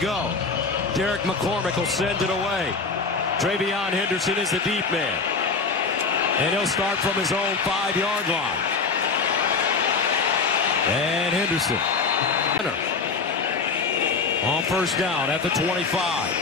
go. Derek McCormick will send it away. Travion Henderson is the deep man. And he'll start from his own 5-yard line. And Henderson. On first down at the 25.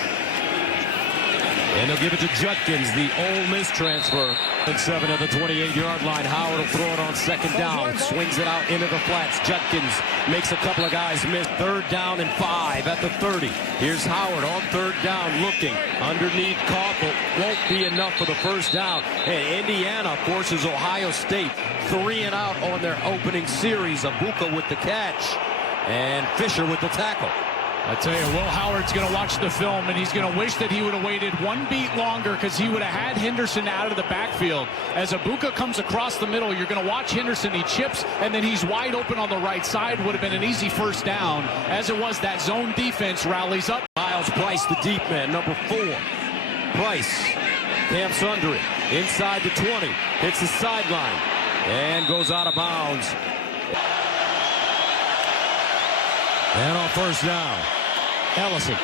And they'll give it to Judkins, the Ole Miss transfer. And 7 at the 28-yard line. Howard will throw it on second down. Swings it out into the flats. Judkins makes a couple of guys miss. 3rd down and 5 at the 30. Here's Howard on 3rd down looking underneath Koppel. Won't be enough for the first down. And Indiana forces Ohio State 3 and out on their opening series. Abuka with the catch. And Fisher with the tackle. I tell you, Will Howard's going to watch the film, and he's going to wish that he would have waited 1 beat longer because he would have had Henderson out of the backfield. As Abuka comes across the middle, you're going to watch Henderson. He chips, and then he's wide open on the right side. Would have been an easy first down. As it was, that zone defense rallies up. Miles Price, the deep man, number 4. Price camps under it. Inside the 20. Hits the sideline. And goes out of bounds. And on first down, Ellison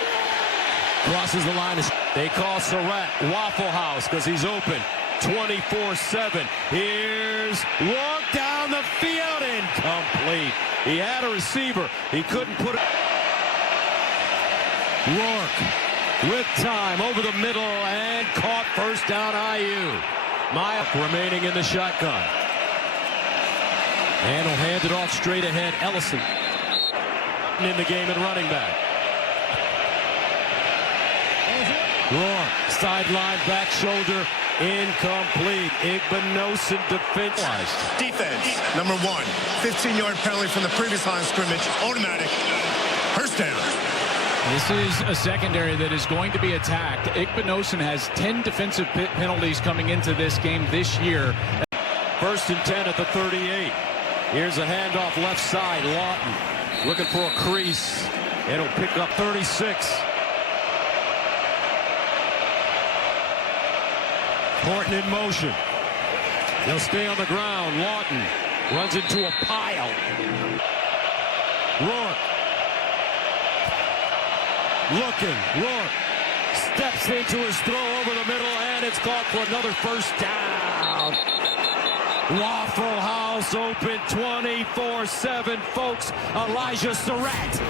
crosses the line. They call Surratt Waffle House because he's open 24/7. Here's walk down the field, incomplete. He had a receiver. He couldn't put it. Rourke with time over the middle and caught first down IU. Maya remaining in the shotgun. And will hand it off straight ahead. Ellison in the game at running back. Rourke, sideline, back shoulder, incomplete. Igbinosun defense, number 1. 15-yard penalty from the previous line of scrimmage. Automatic. First down. This is a secondary that is going to be attacked. Igbinosun has 10 defensive penalties coming into this game this year. 1st and 10 at the 38. Here's a handoff left side. Lawton looking for a crease. It'll pick up 36. Horton in motion. They'll stay on the ground. Lawton runs into a pile. Rourke. Looking. Rourke steps into his throw over the middle, and it's caught for another first down. Waffle House open 24/7, folks. Elijah Surratt.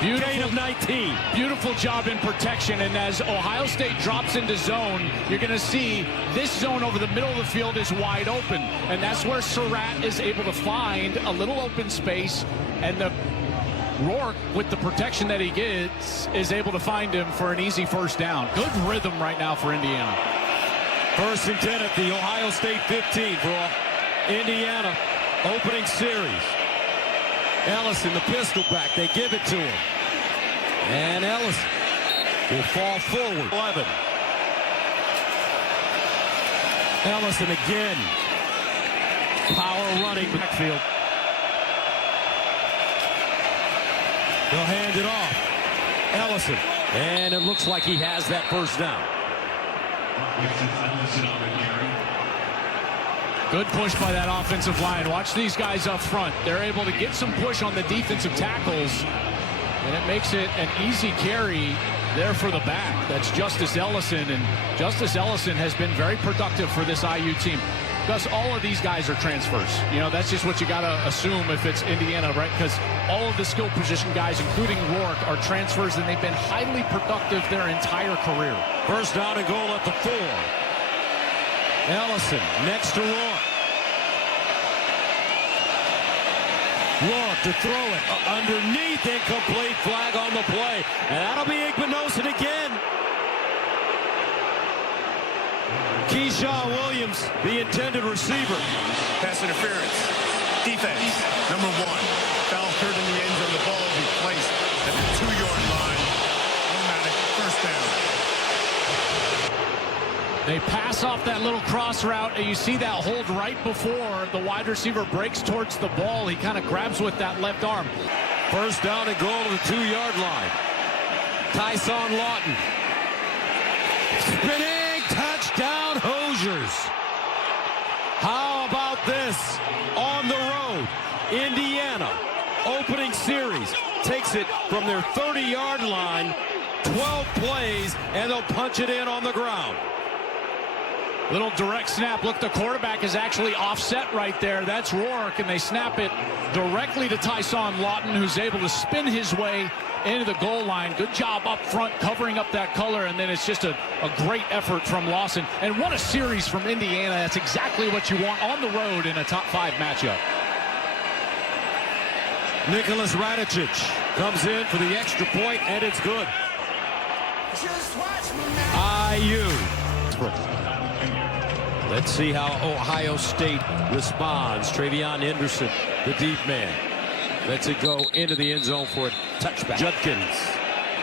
Gain of 19. Beautiful job in protection, and as Ohio State drops into zone, you're going to see this zone over the middle of the field is wide open, and that's where Surratt is able to find a little open space, and the Rourke, with the protection that he gets, is able to find him for an easy first down. Good rhythm right now for Indiana. 1st and 10 at the Ohio State 15 for Indiana opening series. Ellison, the pistol back. They give it to him. And Ellison will fall forward. 11. Ellison again. Power running backfield. They'll hand it off. Ellison. And it looks like he has that first down. Good push by that offensive line. Watch these guys up front. They're able to get some push on the defensive tackles, and it makes it an easy carry there for the back. That's Justice Ellison, and Justice Ellison has been very productive for this IU team. Gus, all of these guys are transfers. You know, that's just what you got to assume if it's Indiana, right? Because all of the skill position guys, including Rourke, are transfers, and they've been highly productive their entire career. First down and goal at the 4. Ellison next to Rourke. Rourke to throw it underneath, incomplete, flag on the play. And that'll be Igbinosun again. Keyshawn Williams, the intended receiver. Pass interference. Defense, number 1. Foul occurred in the end zone. The ball will be placed at the 2-yard line. Automatic first down. They pass off that little cross route, and you see that hold right before the wide receiver breaks towards the ball. He kind of grabs with that left arm. First down and goal to the 2-yard line. Tyson Lawton. Spinning touchdown Hoosiers. How about this? On the road, Indiana, opening series, takes takes it from their 30-yard line, 12 plays, and they'll punch it in on the ground. Little direct snap. Look, the quarterback is actually offset right there. That's Rourke, and they snap it directly to Tyson Lawton, who's able to spin his way into the goal line. Good job up front covering up that color, and then it's just a great effort from Lawson. And what a series from Indiana. That's exactly what you want on the road in a top-5 matchup. Nicholas Radicic comes in for the extra point, and it's good. IU. Let's see how Ohio State responds. Travion Henderson, the deep man. Lets it go into the end zone for a touchback. Judkins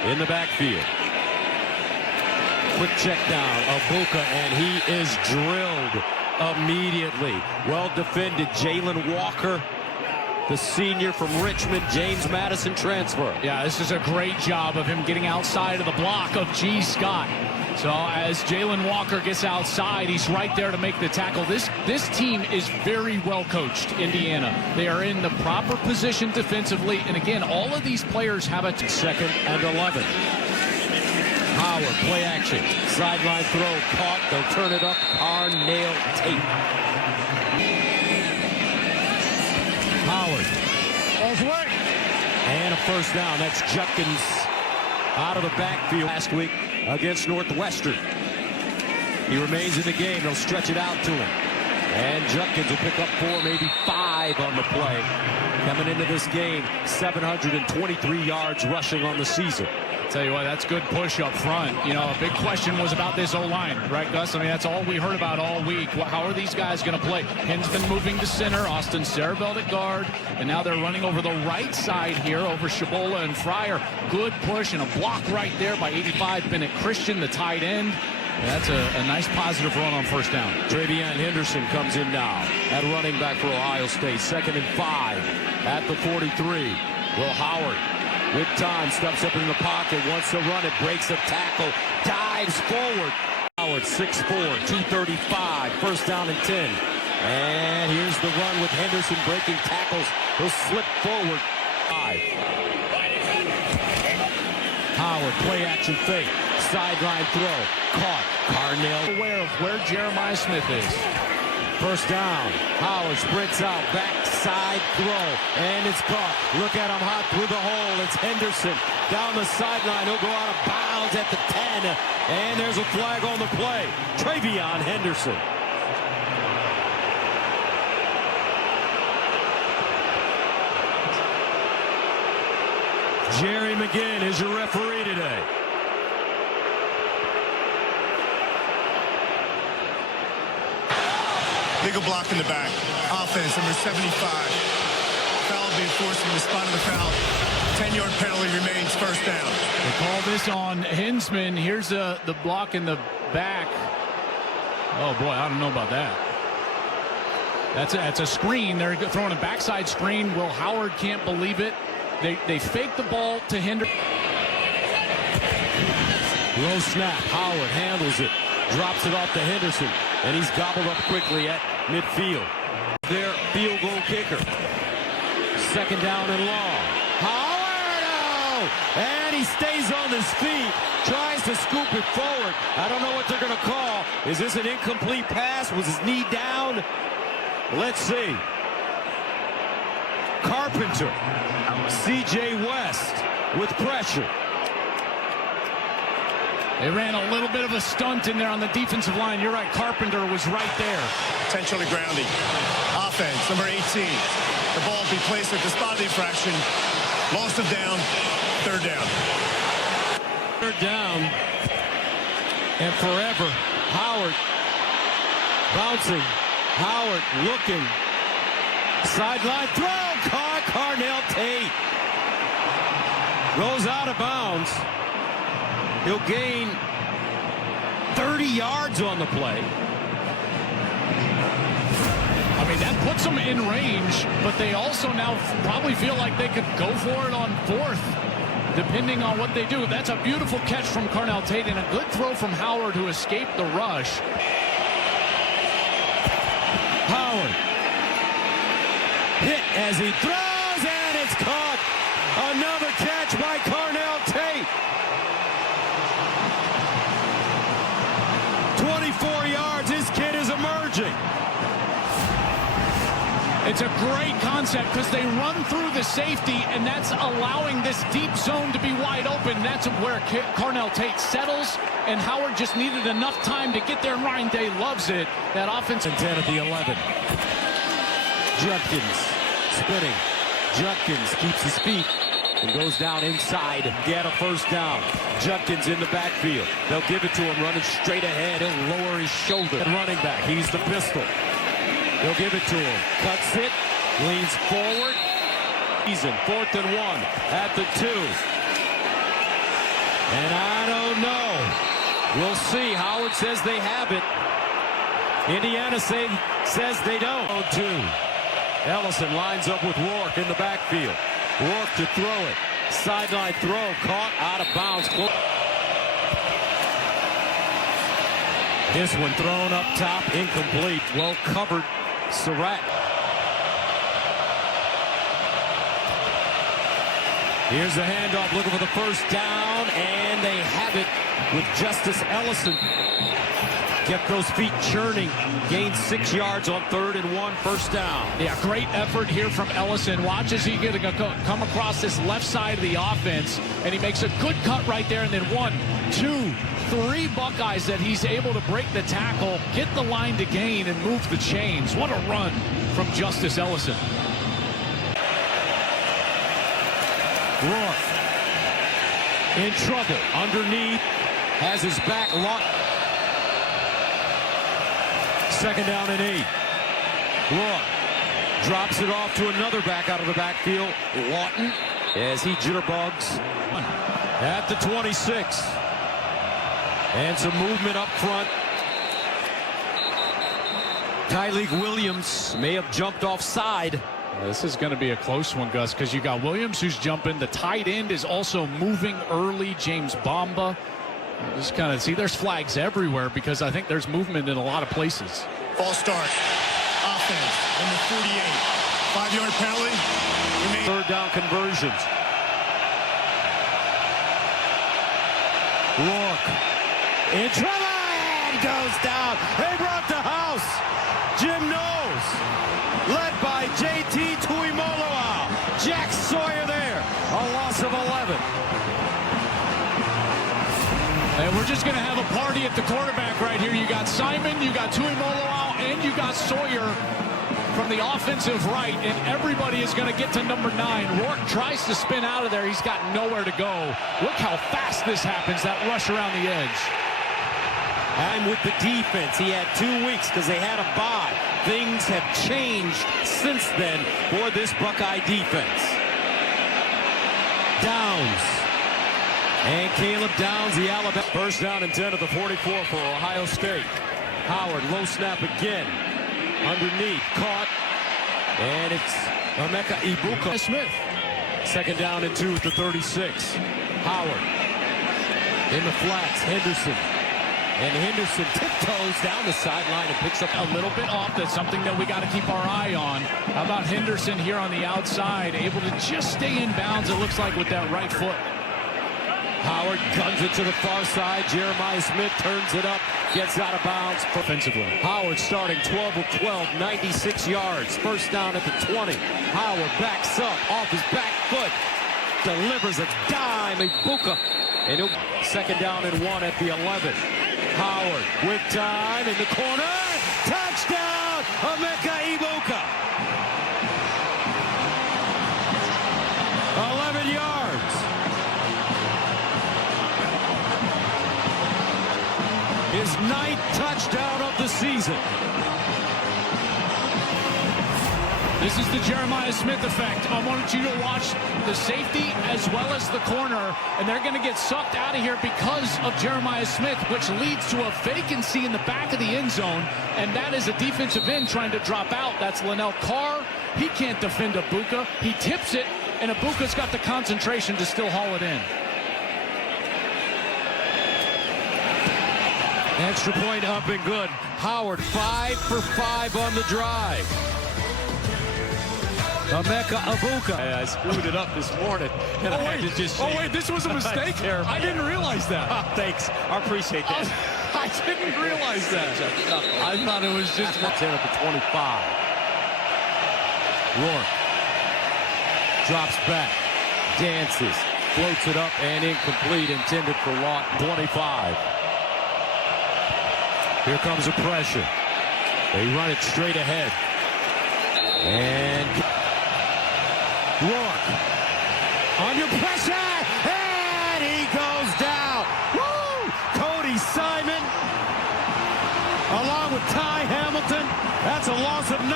in the backfield. Quick check down of Buka, and he is drilled immediately. Well defended. Jalen Walker, the senior from Richmond, James Madison transfer. Yeah, this is a great job of him getting outside of the block of G. Scott. So as Jalen Walker gets outside, he's right there to make the tackle. This team is very well coached, Indiana. They are in the proper position defensively. And again, all of these players have a 2nd and 11. Howard, play action. Sideline throw, caught. They'll turn it up. Carnell Tate. Howard. And a first down. That's Judkins out of the backfield last week against Northwestern. He remains in the game. They'll stretch it out to him. And Judkins will pick up 4, maybe 5 on the play. Coming into this game, 723 yards rushing on the season. Tell you what, that's good push up front. You know, a big question was about this O-line, right, Gus? I mean, that's all we heard about all week. How are these guys going to play? Hinsman moving to center, Austin Sarabelt at guard, and now they're running over the right side here over Shabola and Fryer. Good push and a block right there by 85 Bennett Christian, the tight end. That's a nice positive run on first down. Travion Henderson comes in now at running back for Ohio State. 2nd and 5 at the 43. Will Howard, with time, steps up in the pocket, wants to run it, breaks a tackle, dives forward. Howard, 6'4", 235, first down and 10. And here's the run with Henderson breaking tackles. He'll slip forward. 5. Howard, play action fake, sideline throw, caught. Carnell Aware of where Jeremiah Smith is. First down. Howard sprints out, backside throw, and it's caught. Look at him hot through the hole. It's Henderson down the sideline. He'll go out of bounds at the 10, and there's a flag on the play. Travion Henderson. Jerry McGinn is your referee today. Legal block in the back. Offense, number 75. Foul being forced from the spot of the foul. 10-yard penalty remains, first down. They call this on Hinsman. Here's the block in the back. Oh, boy, I don't know about that. That's a screen. They're throwing a backside screen. Will Howard can't believe it. They fake the ball to Henderson. Low snap. Howard handles it. Drops it off to Henderson. And he's gobbled up quickly at midfield. Their field goal kicker. 2nd down and long. Howard! Oh! And he stays on his feet. Tries to scoop it forward. I don't know what they're going to call. Is this an incomplete pass? Was his knee down? Let's see. Carpenter. C.J. West with pressure. They ran a little bit of a stunt in there on the defensive line. You're right, Carpenter was right there. Intentionally grounding. Offense, number 18. The ball be placed at the spot of the infraction. Loss of down, 3rd down. 3rd down. And forever, Howard bouncing. Howard looking. Sideline throw. Carnell Tate goes out of bounds. He'll gain 30 yards on the play. I mean, that puts them in range, but they also now probably feel like they could go for it on 4th, depending on what they do. That's a beautiful catch from Carnell Tate and a good throw from Howard, who escaped the rush. Howard hit as he throws, and it's caught Another catch by Carnell Tate. 24 yards. This kid is emerging. It's a great concept because they run through the safety, and that's allowing this deep zone to be wide open. That's where Carnell Tate settles, and Howard just needed enough time to get there, and Ryan Day loves it. That offense. And 10 at the 11. Judkins spinning. Judkins keeps his feet and goes down inside. Get a first down. Judkins in the backfield. They'll give it to him running straight ahead. He'll lower his shoulder. Running back. He's the pistol. They'll give it to him. Cuts it. Leans forward. Season 4th and 1 at the 2. And I don't know. We'll see. Howard says they have it. Indiana says they don't. 0-2. Ellison lines up with Rourke in the backfield. Rourke to throw it. Sideline throw. Caught out of bounds. This one thrown up top. Incomplete. Well covered. Surratt. Here's the handoff, looking for the first down, and they have it with Justice Ellison. Kept those feet churning. Gained 6 yards on 3rd and 1, first down. Yeah, great effort here from Ellison. Watch as he come across this left side of the offense, and he makes a good cut right there, and then 1, 2, 3 Buckeyes that he's able to break the tackle, get the line to gain, and move the chains. What a run from Justice Ellison. Rourke in trouble. Underneath. Has his back locked. 2nd down and 8. Rourke drops it off to another back out of the backfield. Lawton as he jitterbugs at the 26. And some movement up front. Tyleek Williams may have jumped offside. This is going to be a close one, Gus, because you got Williams who's jumping. The tight end is also moving early. James Bamba. Just kind of see there's flags everywhere because I think there's movement in a lot of places. False start. Offense, number 48. 5-yard penalty. 3rd down conversions. Rourke in trouble and goes down. They brought the house. Jim knows. Led by JT Tuimoloau. Jack Sawyer there. A loss of 11. And we're just going to have a party at the quarterback right here. You got Simon, you got Tuimoloau, and you got Sawyer from the offensive right, and everybody is going to get to number 9. Rourke tries to spin out of there. He's got nowhere to go. Look how fast this happens, that rush around the edge. And with the defense, he had 2 weeks because they had a bye. Things have changed since then for this Buckeye defense. Downs. And Caleb Downs, the Alabama. First down and 10 at the 44 for Ohio State. Howard, low snap again. Underneath, caught. And it's Emeka Ibuka. Smith. 2nd down and 2 at the 36. Howard. In the flats, Henderson. And Henderson tiptoes down the sideline and picks up A little bit off. That's something that we got to keep our eye on. How about Henderson here on the outside, able to just stay in bounds, it looks like, with that right foot. Howard guns it to the far side. Jeremiah Smith turns it up, gets out of bounds. Offensively. Howard starting 12 of 12, 96 yards. First down at the 20. Howard backs up off his back foot. Delivers a dime. Ibuka. And 2nd down and 1 at the 11. Howard with time in the corner. Touchdown, Emeka Ibuka. 11 yards. His 9th touchdown of the season. This is the Jeremiah Smith effect. I wanted you to watch the safety as well as the corner, and they're going to get sucked out of here because of Jeremiah Smith, which leads to a vacancy in the back of the end zone, and that is a defensive end trying to drop out. That's Linnell Carr. He can't defend Ibuka. He tips it, and Ibuka's got the concentration to still haul it in. Extra point up and good. Howard 5 for 5 on the drive. Emeka Egbuka. I screwed it up this morning, and I had to just say, wait, this was a mistake? I didn't realize that. Thanks. I appreciate that. I didn't realize that. I thought it was just 10 at the 25. Rourke drops back, dances, floats it up, and incomplete, intended for Lawton. 25. Here comes the pressure. They run it straight ahead. And Rourke under pressure, and he goes down. Woo! Cody Simon, along with Ty Hamilton. That's a loss of 9.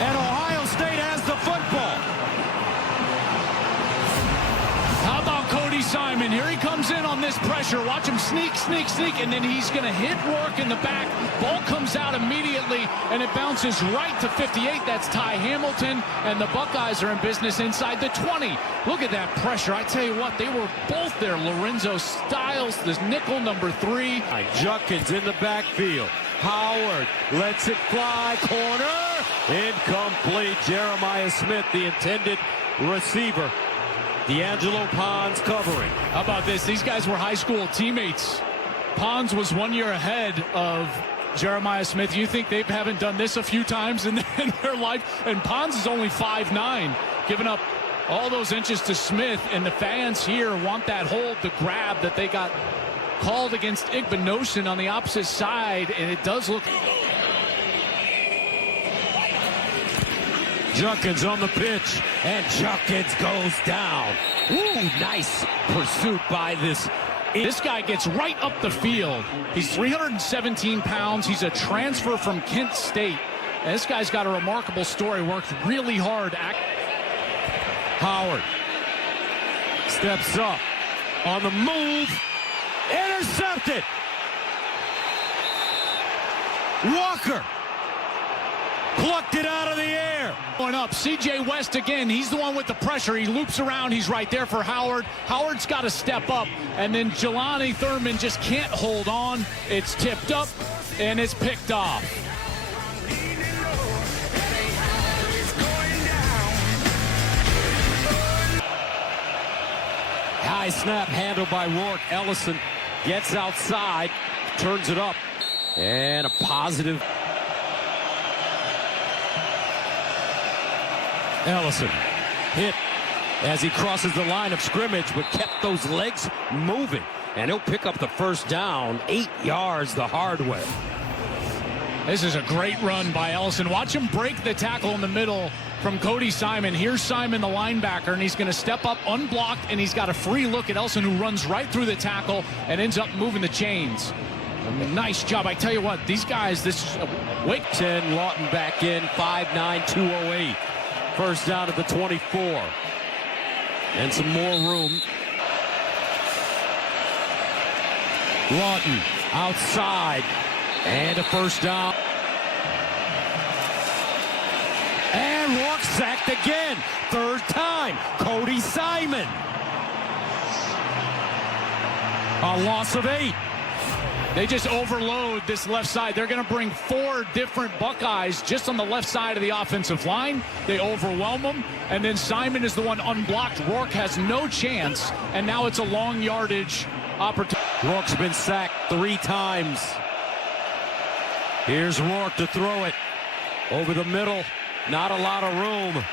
And Ohio State has the football. How about Cody Simon? Here he comes in on this pressure. Watch him sneak, sneak, sneak, and then he's going to hit Rourke in the back. Ball comes out immediately, and it bounces right to 58. That's Ty Hamilton, and the Buckeyes are in business inside the 20. Look at that pressure. I tell you what, they were both there. Lorenzo Styles, this nickel number 3. Judkins in the backfield. Howard lets it fly. Corner. Incomplete. Jeremiah Smith, the intended receiver. D'Angelo Pons covering. How about this? These guys were high school teammates. Pons was 1 year ahead of Jeremiah Smith. You think they haven't done this a few times in their life? And Pons is only 5'9", giving up all those inches to Smith. And the fans here want that hold, the grab that they got called against Igbenogson on the opposite side. And it does look... Judkins on the pitch, and Judkins goes down. Ooh, nice pursuit by this. This guy gets right up the field. He's 317 pounds. He's a transfer from Kent State. And this guy's got a remarkable story. Worked really hard. Howard steps up on the move. Intercepted. Walker plucked it out of the air. Going up, C.J. West again. He's the one with the pressure. He loops around. He's right there for Howard. Howard's got to step up. And then Jelani Thurman just can't hold on. It's tipped up, and it's picked off. High snap handled by Rourke. Ellison gets outside, turns it up, and a positive. Ellison hit as he crosses the line of scrimmage, but kept those legs moving. And he'll pick up the first down, 8 yards the hard way. This is a great run by Ellison. Watch him break the tackle in the middle from Cody Simon. Here's Simon, the linebacker, and he's going to step up unblocked, and he's got a free look at Ellison, who runs right through the tackle and ends up moving the chains. Nice job. I tell you what, these guys, this is Wake 10, Lawton back in, 5'9", 208. First down at the 24. And some more room. Lawton outside. And a first down. And Rourke sacked again. Third time. Cody Simon. A loss of 8. They just overload this left side. They're going to bring 4 different Buckeyes just on the left side of the offensive line. They overwhelm them, and then Simon is the one unblocked. Rourke has no chance, and now it's a long yardage opportunity. Rourke's been sacked 3 times. Here's Rourke to throw it over the middle. Not a lot of room.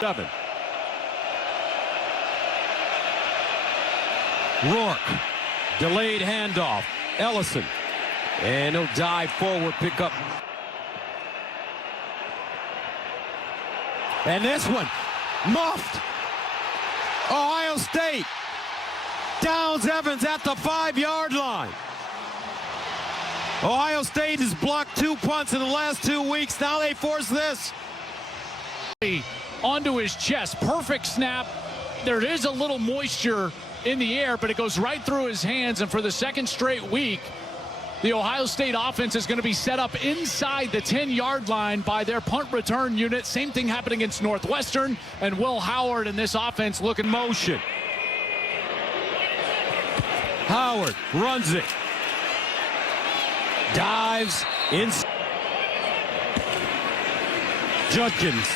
7. Rourke. Delayed handoff. Ellison. And he'll dive forward, pick up. And this one, muffed. Ohio State downs Evans at the 5-yard line. Ohio State has blocked 2 punts in the last 2 weeks. Now they force this. Onto his chest. Perfect snap. There is a little moisture in the air, but it goes right through his hands, and for the second straight week, the Ohio State offense is going to be set up inside the 10-yard line by their punt return unit. Same thing happened against Northwestern, and Will Howard in this offense looking motion. Howard runs it. Dives in. Judkins.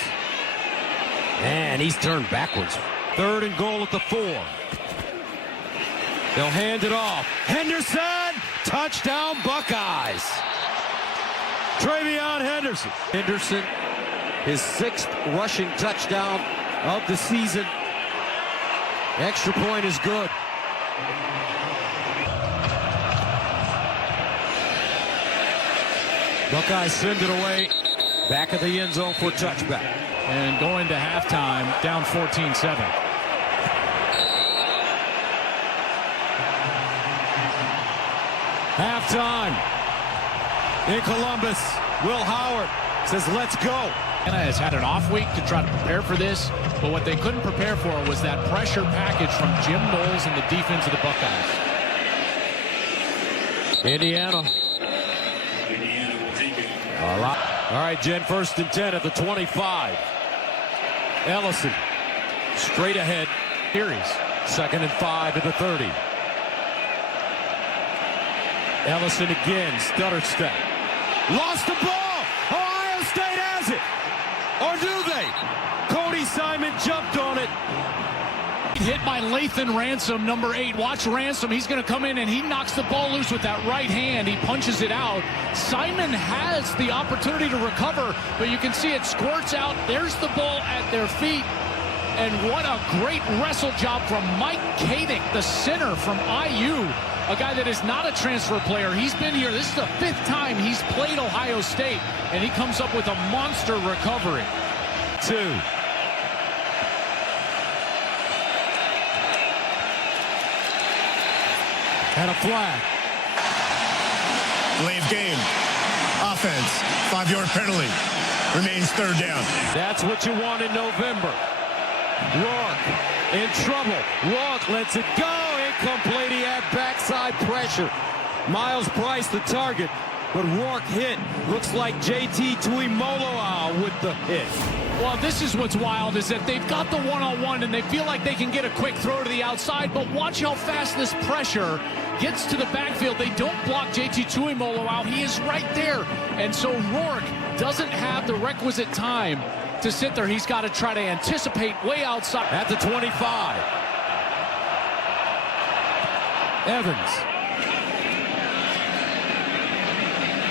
And he's turned backwards. 3rd and goal at the 4. They'll hand it off. Henderson! Touchdown, Buckeyes. Travion Henderson. Henderson, his 6th rushing touchdown of the season. Extra point is good. Buckeyes send it away. Back of the end zone for a touchback. And going to halftime, down 14-7. Halftime in Columbus. Will Howard says, let's go. Anna has had an off week to try to prepare for this, but what they couldn't prepare for was that pressure package from Jim Knowles and the defense of the Buckeyes. Indiana. All right, Jen, 1st and 10 at the 25. Ellison straight ahead. Series. 2nd and 5 at the 30. Ellison again, stutter step. Lost the ball. Ohio State has it. Or do they? Cody Simon jumped on it. Hit by Lathan Ransom, number 8. Watch Ransom. He's going to come in and he knocks the ball loose with that right hand. He punches it out. Simon has the opportunity to recover, but you can see it squirts out. There's the ball at their feet. And what a great wrestle job from Mike Kadick, the center from IU, a guy that is not a transfer player. He's been here. This is the 5th time he's played Ohio State, and he comes up with a monster recovery. 2. And a flag. Delay of game. Offense. 5-yard penalty. Remains 3rd down. That's what you want in November. Rourke in trouble. Rourke lets it go. Incomplete. He had backside pressure. Miles Price the target, but Rourke hit. Looks like JT Tuimoloau with the hit. Well, this is what's wild, is that they've got the one-on-one and they feel like they can get a quick throw to the outside, but watch how fast this pressure gets to the backfield. They don't block JT Tuimoloau. He is right there. And so Rourke doesn't have the requisite time to sit there. He's got to try to anticipate way outside. At the 25. Evans.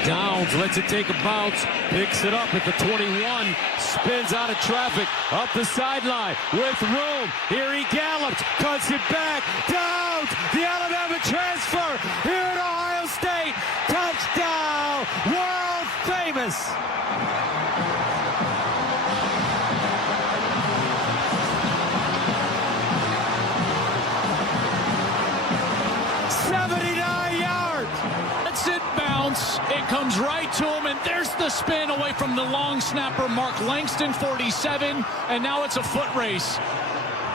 Downs lets it take a bounce. Picks it up at the 21. Spins out of traffic. Up the sideline with room. Here he gallops. Cuts it back. Downs. The Alabama transfer. Here at Ohio State. Touchdown. World famous. It comes right to him, and there's the spin away from the long snapper, Mark Langston, 47, and now it's a foot race.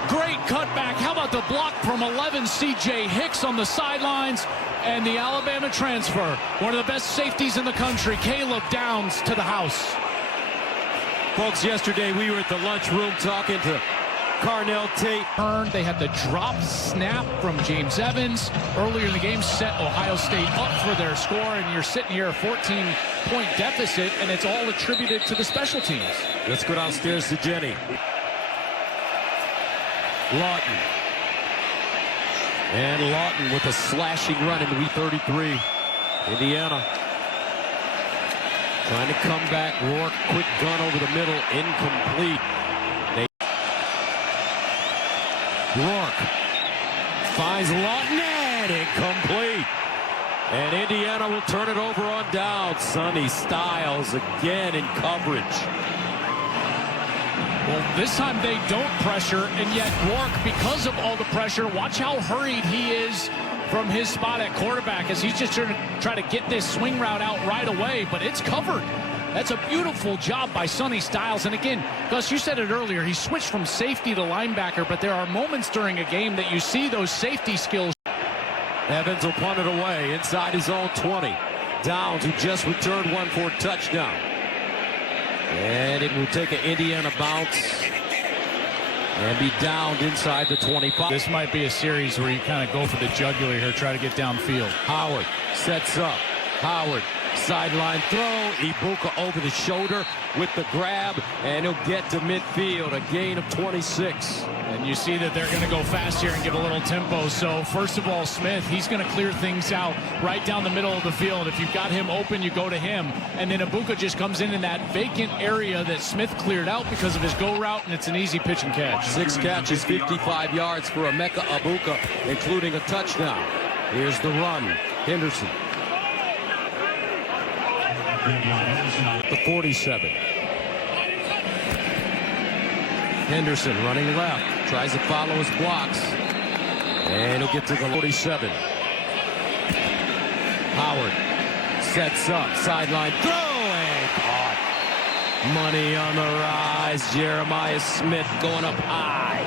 Great cutback. How about the block from 11, C.J. Hicks on the sidelines, and the Alabama transfer. One of the best safeties in the country, Caleb Downs, to the house. Folks, yesterday we were at the lunchroom talking to Carnell Tate. They had the drop snap from James Evans earlier in the game, set Ohio State up for their score, and you're sitting here a 14-point deficit, and it's all attributed to the special teams. Let's go downstairs to Jenny. Lawton. And Lawton with a slashing run into E33. Indiana trying to come back. Rourke, quick gun over the middle, incomplete. Rourke finds Lawton and incomplete. And Indiana will turn it over on down. Sonny Styles again in coverage. Well, this time they don't pressure, and yet Rourke, because of all the pressure, watch how hurried he is from his spot at quarterback as he's just trying to get this swing route out right away, but it's covered. That's a beautiful job by Sonny Styles. And again, Gus, you said it earlier, he switched from safety to linebacker, but there are moments during a game that you see those safety skills. Evans will punt it away inside his own 20. Downs, who just returned one for a touchdown. And it will take an Indiana bounce and be downed inside the 25. This might be a series where you kind of go for the jugular here, try to get downfield. Howard sets up. Howard Sideline throw. Ibuka over the shoulder with the grab, and he'll get to midfield. A gain of 26. And you see that they're going to go fast here and give a little tempo. So first of all, Smith, he's going to clear things out right down the middle of the field. If you've got him open, you go to him. And then Ibuka just comes in that vacant area that Smith cleared out because of his go route, and it's an easy pitch and catch. 6 catches, 55 yards for Emeka Ibuka, including a touchdown. Here's the run. Henderson. The 47. Henderson running left. Tries to follow his blocks. And he'll get to the 47. Howard sets up. Sideline throw and caught. Money on the rise. Jeremiah Smith going up high.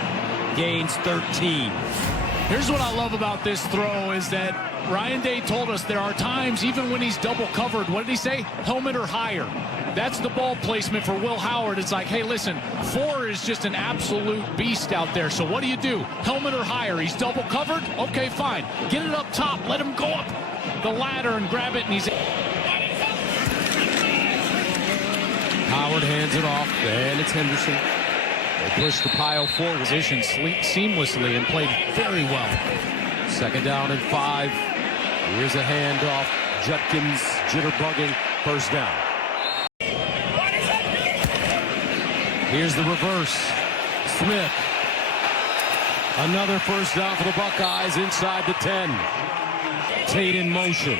Gains 13. Here's what I love about this throw is that Ryan Day told us there are times, even when he's double covered, what did he say? Helmet or higher. That's the ball placement for Will Howard. It's like, hey, listen, 4 is just an absolute beast out there. So what do? Helmet or higher. He's double covered? Okay, fine. Get it up top. Let him go up the ladder and grab it, and he's... Howard hands it off, and it's Henderson. They push the pile forward. Position seamlessly and played very well. 2nd down and 5. Here's a handoff. Judkins jitterbugging. First down. Here's the reverse. Smith. Another first down for the Buckeyes inside the 10. Tate in motion.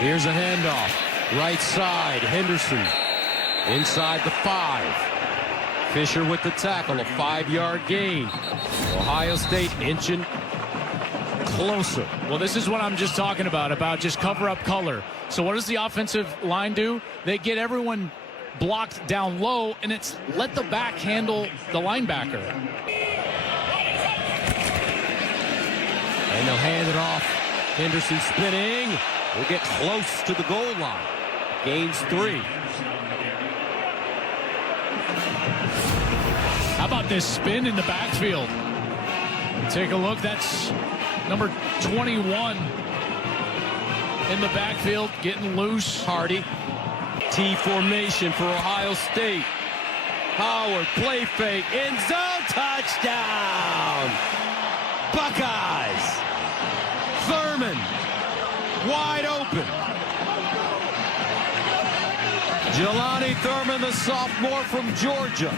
Here's a handoff. Right side. Henderson. Inside the 5. Fisher with the tackle, a 5-yard gain. Ohio State inching closer. Well, this is what I'm just talking about just cover up color. So what does the offensive line do? They get everyone blocked down low, and it's let the back handle the linebacker. And they'll hand it off. Henderson spinning. Will get close to the goal line. Gains 3. How about this spin in the backfield? Take a look. That's number 21 in the backfield, getting loose. Hardy. T formation for Ohio State. Howard, play fake, end zone, touchdown! Buckeyes. Thurman, wide open. Jelani Thurman, the sophomore from Georgia.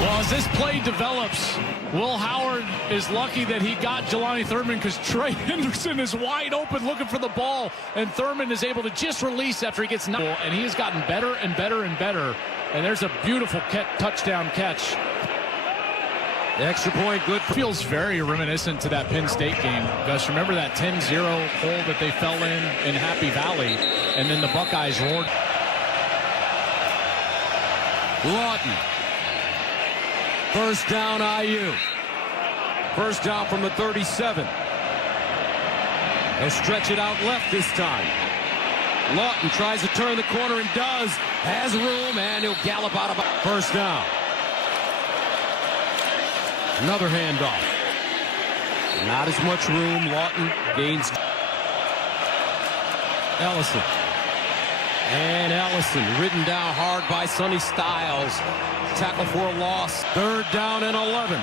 Well, as this play develops, Will Howard is lucky that he got Jelani Thurman because Trey Henderson is wide open looking for the ball, and Thurman is able to just release after he gets knocked. And he has gotten better and better and better. And there's a beautiful touchdown catch. The extra point, good. Feels very reminiscent to that Penn State game. Gus, remember that 10-0 hole that they fell in Happy Valley, and then the Buckeyes roared. Lawton. First down, IU. First down from the 37. They'll stretch it out left this time. Lawton tries to turn the corner and does. Has room, and he'll gallop out of first down. Another handoff. Not as much room. Lawton gains. Ellison. And Ellison ridden down hard by Sonny Styles. Tackle for a loss. 3rd down and 11.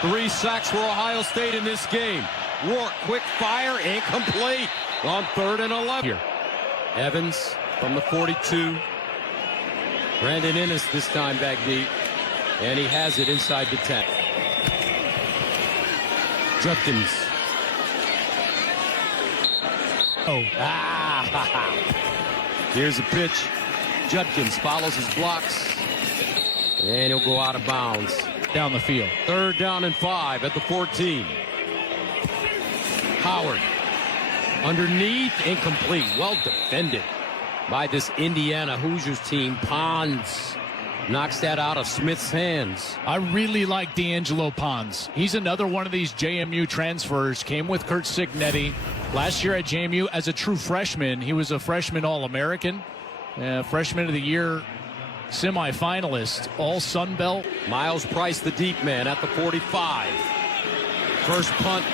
3 sacks for Ohio State in this game. Rourke, quick fire, incomplete on 3rd and 11. Here. Evans from the 42. Brandon Ennis this time back deep. And he has it inside the 10. Judkins. Oh. Here's a pitch. Judkins follows his blocks. And he'll go out of bounds. Down the field. 3rd down and 5 at the 14. Howard. Underneath, incomplete. Well defended by this Indiana Hoosiers team. Pons knocks that out of Smith's hands. I really like D'Angelo Pons. He's another one of these JMU transfers. Came with Kurt Signetti. Last year at JMU as a true freshman, he was a freshman All-American. Freshman of the Year semifinalist, all Sun Belt. Miles Price, the deep man, at the 45. First punt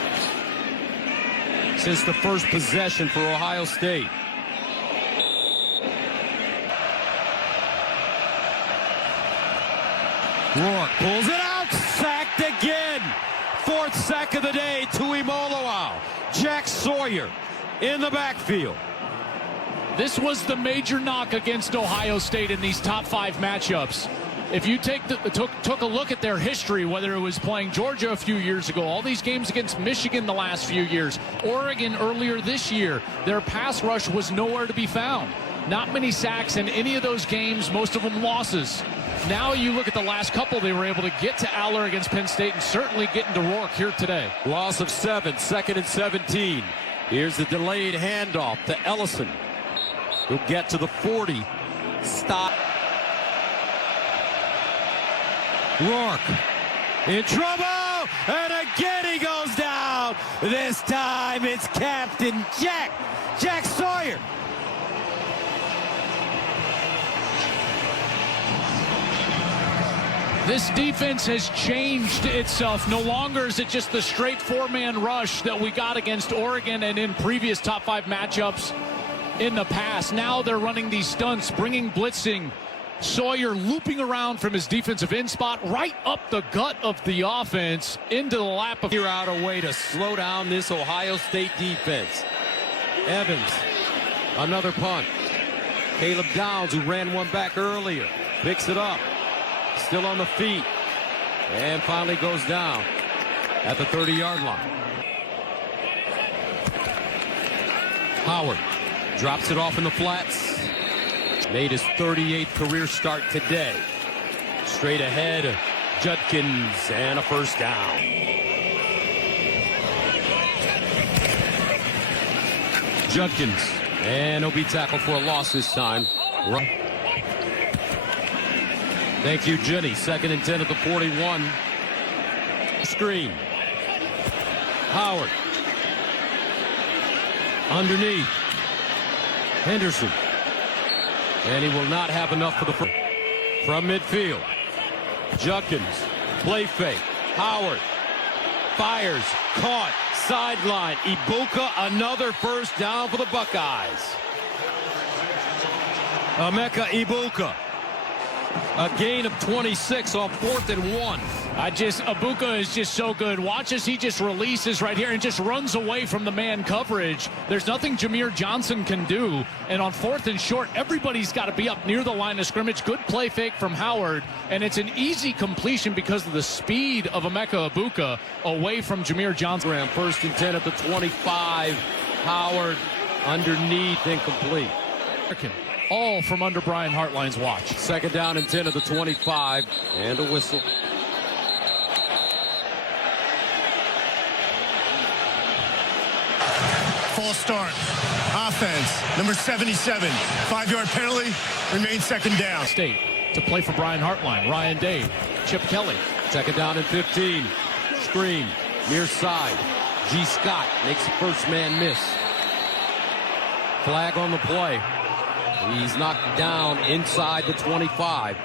since the first possession for Ohio State. Rourke pulls it out, sacked again. Fourth sack of the day to Imoloau. Jack Sawyer in the backfield. This was the major knock against Ohio State in these top 5 matchups. If you took a look at their history, whether it was playing Georgia a few years ago, all these games against Michigan the last few years, Oregon earlier this year, their pass rush was nowhere to be found. Not many sacks in any of those games, most of them losses. Now you look at the last couple, they were able to get to Aller against Penn State and certainly get into Rourke here today. Loss of 7, 2nd and 17. Here's the delayed handoff to Ellison. He'll get to the 40. Stop. Rourke in trouble, and again he goes down. This time it's Captain Jack Sawyer. This defense has changed itself. No longer is it just the straight 4-man rush that we got against Oregon and in previous top 5 matchups in the past. Now they're running these stunts, bringing blitzing. Sawyer looping around from his defensive end spot right up the gut of the offense into the lap of. Figure out a way to slow down this Ohio State defense. Evans, another punt. Caleb Downs, who ran one back earlier, picks it up. Still on the feet. And finally goes down at the 30-yard line. Howard drops it off in the flats. Made his 38th career start today. Straight ahead, Judkins, and a first down. Judkins, and he'll be tackled for a loss this time. Thank you, Jenny. 2nd and 10 at the 41. Screen. Howard. Underneath. Henderson. And he will not have enough for the first. From midfield. Judkins. Play fake. Howard. Fires. Caught. Sideline. Ibuka, another first down for the Buckeyes. Emeka Ibuka. A gain of 26 on 4th and 1. Ibuka is just so good. Watch as he just releases right here and just runs away from the man coverage. There's nothing Jameer Johnson can do. And on 4th and short, everybody's got to be up near the line of scrimmage. Good play fake from Howard. And it's an easy completion because of the speed of Emeka Ibuka away from Jameer Johnson. 1st and 10 at the 25. Howard underneath, incomplete. All from under Brian Hartline's watch. 2nd down and 10 at the 25. And a whistle. False start. Offense, number 77. 5-yard penalty. Remains 2nd down. State to play for Brian Hartline. Ryan Day. Chip Kelly. 2nd down and 15. Screen. Near side. G. Scott makes the first man miss. Flag on the play. He's knocked down inside the 25.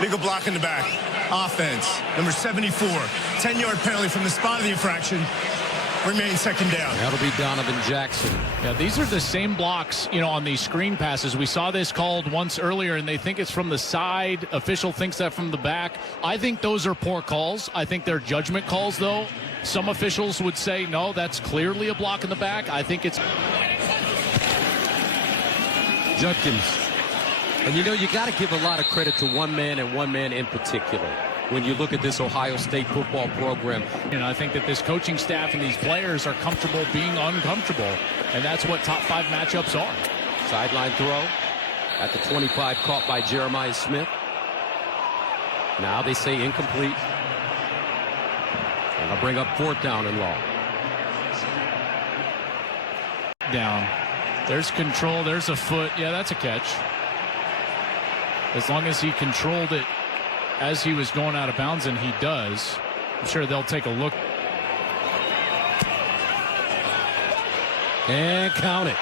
Legal block in the back. Offense, number 74. 10-yard penalty from the spot of the infraction. Remains 2nd down. That'll be Donovan Jackson. Yeah, these are the same blocks, on these screen passes. We saw this called once earlier, and they think it's from the side. Official thinks that from the back. I think those are poor calls. I think they're judgment calls, though. Some officials would say, no, that's clearly a block in the back. I think it's Judkins. And you got to give a lot of credit to one man and one man in particular when you look at this Ohio State football program. And I think that this coaching staff and these players are comfortable being uncomfortable, and that's what top 5 matchups are. Sideline throw at the 25, caught by Jeremiah Smith. Now they say incomplete. And I'll bring up 4th down and long. Down. There's control. There's a foot. Yeah, that's a catch. As long as he controlled it as he was going out of bounds, and he does, I'm sure they'll take a look. And count it.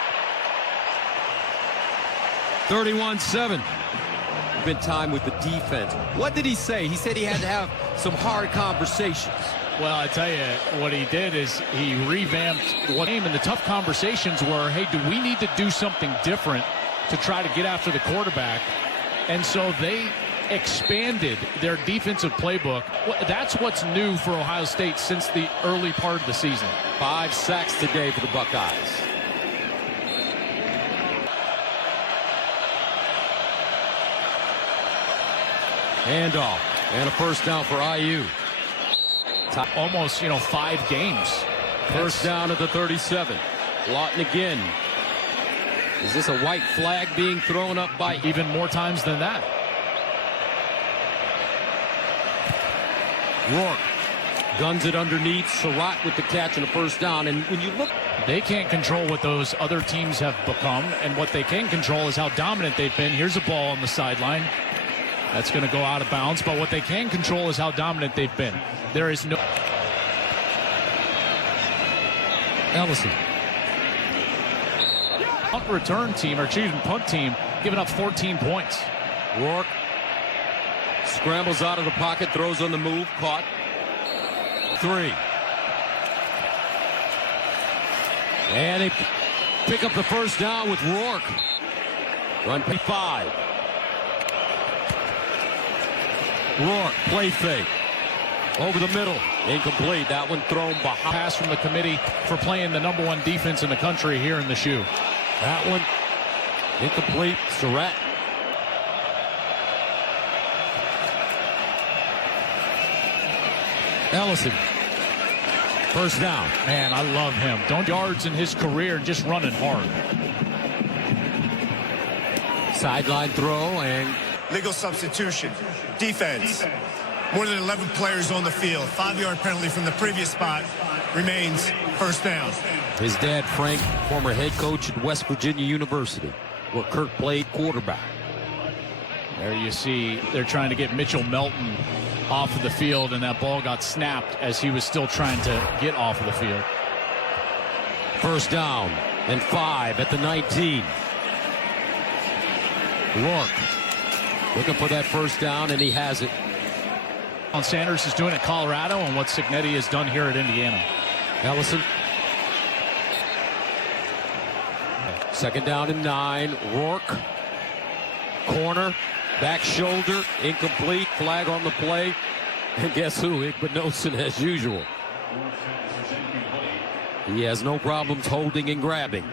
31-7. Been time with the defense. What did he say? He said he had to have some hard conversations. Well, I tell you, what he did is he revamped what game, and the tough conversations were, hey, do we need to do something different to try to get after the quarterback? And so they expanded their defensive playbook. That's what's new for Ohio State since the early part of the season. 5 sacks today for the Buckeyes. Handoff and a first down for IU. Almost, 5 games. First down at the 37. Lawton again. Is this a white flag being thrown up by even more times than that? Rourke guns it underneath. Surratt with the catch and a first down. And when you look, they can't control what those other teams have become, and what they can control is how dominant they've been. Here's a ball on the sideline. That's going to go out of bounds, but what they can control is how dominant they've been. There is no... Ellison. Punt return team, or excuse me, punt team, giving up 14 points. Rourke scrambles out of the pocket, throws on the move, caught. 3. And they pick up the first down with Rourke. Run 5. Rourke, play fake. Over the middle. Incomplete. That one thrown behind. Pass from the committee for playing the #1 defense in the country here in the shoe. That one incomplete. Surratt. Ellison. First down. Man, I love him. Don't yards in his career, just running hard. Sideline throw and legal substitution. Defense. More than 11 players on the field. 5-yard penalty from the previous spot. Remains first down. His dad, Frank, former head coach at West Virginia University, where Kirk played quarterback. There you see they're trying to get Mitchell Melton off of the field, and that ball got snapped as he was still trying to get off of the field. First down and 5 at the 19. Rourke looking for that first down, and he has it. Sanders is doing it at Colorado, and what Cignetti has done here at Indiana. Ellison. Second down and 9. Rourke. Corner. Back shoulder. Incomplete. Flag on the play. And guess who? Igbinosun as usual. He has no problems holding and grabbing.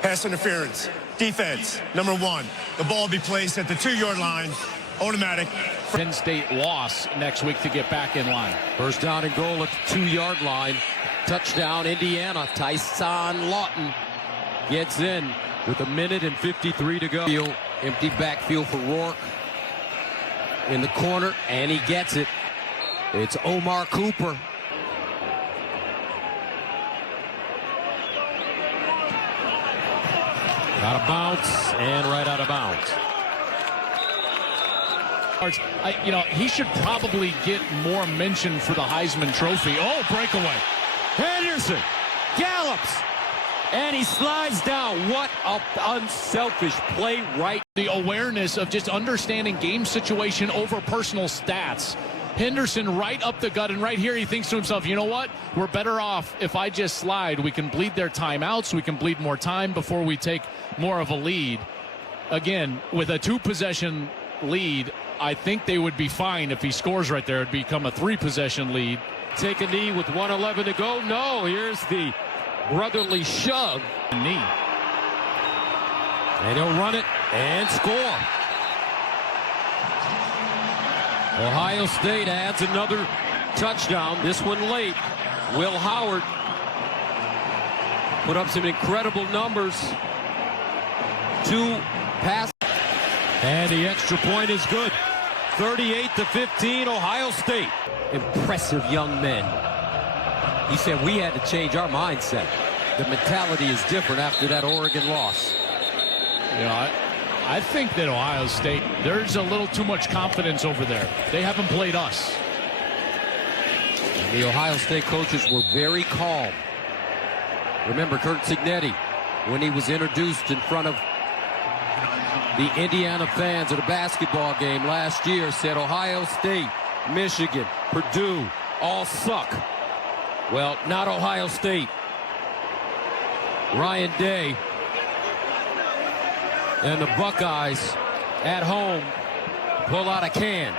Pass interference. Defense, #1. The ball will be placed at the 2-yard line. Automatic. Penn State loss next week to get back in line. First down and goal at the 2-yard line. Touchdown, Indiana. Tyson Lawton gets in with 1:53 to go. Empty backfield for Rourke in the corner, and he gets it. It's Omar Cooper. Out of bounds and right out of bounds. He should probably get more mention for the Heisman Trophy. Oh, breakaway. Henderson gallops and he slides down. What a unselfish play right. The awareness of just understanding game situation over personal stats. Henderson right up the gut, and right here he thinks to himself, you know what? We're better off if I just slide. We can bleed their timeouts. We can bleed more time before we take more of a lead. Again, with a 2-possession lead, I think they would be fine if he scores right there. It'd become a 3-possession lead. Take a knee with 1:11 to go. No, here's the brotherly shove. Knee. And he'll run it and score. Ohio State adds another touchdown. This one late. Will Howard put up some incredible numbers. 2 passes. And the extra point is good. 38-15, Ohio State. Impressive young men. He said we had to change our mindset. The mentality is different after that Oregon loss. You know, I think that Ohio State, there's a little too much confidence over there. They haven't played us. And the Ohio State coaches were very calm. Remember Kurt Cignetti, when he was introduced in front of the Indiana fans at a basketball game last year, said Ohio State, Michigan, Purdue, all suck. Well, not Ohio State. Ryan Day and the Buckeyes at home pull out a can.